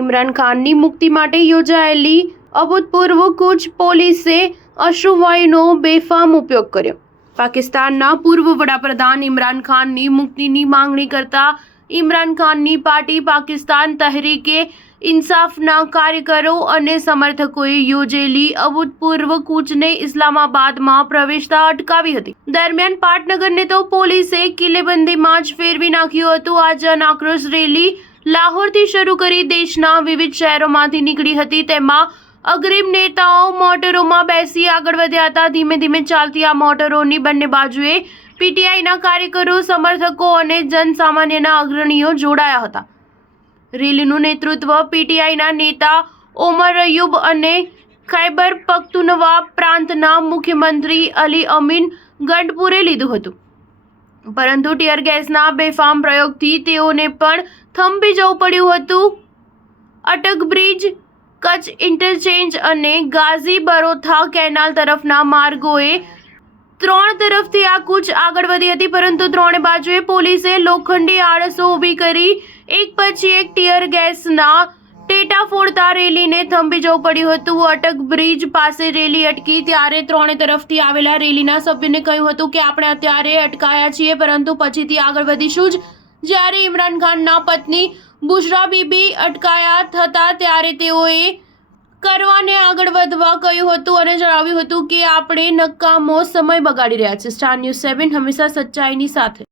ઇમરાન ખાનની મુક્તિ માટે યોજાયેલી અભૂતપૂર્વ કૂચ, પોલીસે અશ્રુવાયુનો બેફામ ઉપયોગ કર્યો. પાકિસ્તાનના પૂર્વ વડાપ્રધાન ઇમરાન ખાનની મુક્તિની માંગણી કરતા ઇમરાન ખાનની પાર્ટી પાકિસ્તાન તહરીકે ઇન્સાફના કાર્યકરો અને સમર્થકોએ યોજેલી અભૂતપૂર્વ કૂચને ઇસ્લામાબાદમાં પ્રવેશતા અટકાવી હતી. દરમિયાન પાટનગરને તો પોલીસે કિલ્લેબંધીમાં જ ફેરવી નાખ્યું હતું. આ જન આક્રોશ રેલી લાહોરથી શરૂ કરી દેશના વિવિધ શહેરોમાંથી નીકળી હતી. તેમાં અગ્રીમ નેતાઓ મોટરોમાં બેસી આગળ વધ્યા હતા. ધીમે ધીમે ચાલતી આ મોટરોની બંને બાજુએ પીટીઆઈના કાર્યકરો, સમર્થકો અને જનસામાન્યના અગ્રણીઓ જોડાયા હતા. રેલીનું નેતૃત્વ પીટીઆઈના નેતા ઓમર અયુબ અને ખૈબર પખ્તુનવા પ્રાંતના મુખ્યમંત્રી અલી અમીન ગંડપુરે લીધું હતું. પરંતુ ટીયર ગેસના બેફામ પ્રયોગથી તેઓને પણ થંભી જવું પડ્યું હતું. અટક બ્રિજ, કચ્છ ઇન્ટરચેન્જ અને ગાઝી બરોથા કેનાલ તરફના માર્ગોએ ત્રણ તરફથી આ કૂચ આગળ વધી હતી. પરંતુ ત્રણે બાજુએ પોલીસે લોખંડી આળસો ઊભી કરી એક પછી એક ટીયર ગેસના ટેટા ફોડતા રેલીને થંભી જવું પડ્યું હતું. અટક બ્રિજ પાસે રેલી અટકી ત્યારે ત્રણે તરફથી આવેલા રેલીના સભ્યોને કહ્યું હતું કે આપણે અત્યારે અટકાયા છીએ, પરંતુ પછીથી આગળ વધીશું જ. જ્યારે ઇમરાન ખાનના પત્ની બુશરા બીબી અટકાયા હતા ત્યારે તેઓએ કરવાને આગળ વધવા કહ્યું હતું અને જણાવ્યું હતું કે આપણે નકામો સમય બગાડી રહ્યા છીએ. સ્ટાર ન્યૂઝ 7 હંમેશા સચ્ચાઈની સાથે.